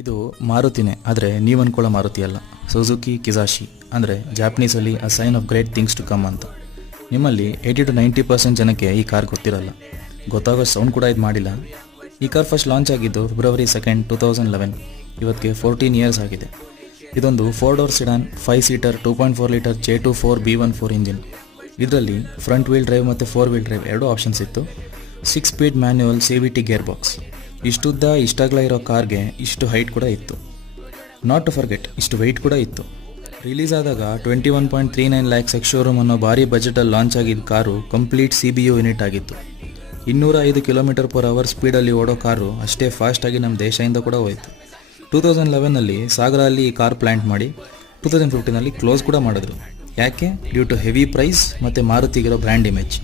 ಇದು ಮಾರುತಿನೇ, ಆದರೆ ನೀವು ಅನ್ಕೊಳ್ಳೋ ಮಾರುತಿ ಅಲ್ಲ. ಸುಜುಕಿ ಕಿಜಾಶಿ ಅಂದರೆ ಜಾಪನೀಸಲ್ಲಿ a sign of great things to come ಅಂತ. ನಿಮ್ಮಲ್ಲಿ 80 to 90% ಜನಕ್ಕೆ ಈ ಕಾರ್ ಗೊತ್ತಿರಲ್ಲ, ಗೊತ್ತಾಗೋ ಸೌಂಡ್ ಕೂಡ ಇದು ಮಾಡಿಲ್ಲ. ಈ ಕಾರ್ ಫಸ್ಟ್ ಲಾಂಚ್ ಆಗಿದ್ದು February 2, 2011. ಇವತ್ತಿಗೆ 14 years ಆಗಿದೆ. ಇದೊಂದು 4-door sedan, 5-seater 2.4 litre J24 B14 engine. ಇದರಲ್ಲಿ ಫ್ರಂಟ್ ವೀಲ್ ಡ್ರೈವ್ ಮತ್ತು 4-wheel ಡ್ರೈವ್ ಎರಡೂ ಆಪ್ಷನ್ಸ್ ಇತ್ತು. 6-speed manual CVT gear box. ಇಷ್ಟುದ್ದ ಇಷ್ಟಾಗಲ ಇರೋ ಕಾರ್ಗೆ ಇಷ್ಟು ಹೈಟ್ ಕೂಡ ಇತ್ತು. ನಾಟ್ ಟು ಫರ್ಗೆಟ್, ಇಷ್ಟು ವೆಯ್ಟ್ ಕೂಡ ಇತ್ತು. ರಿಲೀಸ್ ಆದಾಗ 21.39 lakhs ಎಕ್ಸ್ ಶೋರೂಮ್ ಅನ್ನೋ ಭಾರಿ ಬಜೆಟಲ್ಲಿ ಲಾಂಚ್ ಆಗಿದ್ದ ಕಾರು ಕಂಪ್ಲೀಟ್ CBU ಯೂನಿಟ್ ಆಗಿತ್ತು. 205 km/h ಸ್ಪೀಡಲ್ಲಿ ಓಡೋ ಕಾರು ಅಷ್ಟೇ ಫಾಸ್ಟಾಗಿ ನಮ್ಮ ದೇಶದಿಂದ ಕೂಡ ಹೋಯಿತು. 2011ನಲ್ಲಿ ಸಾಗರಲ್ಲಿ ಈ ಕಾರ್ ಪ್ಲ್ಯಾಂಟ್ ಮಾಡಿ 2015ನಲ್ಲಿ ಕ್ಲೋಸ್ ಕೂಡ ಮಾಡಿದ್ರು. ಯಾಕೆ? ಡ್ಯೂ ಟು ಹೆವಿ ಪ್ರೈಸ್ ಮತ್ತು ಮಾರುತಿಗಿರೋ ಬ್ರ್ಯಾಂಡ್ ಇಮೇಜ್.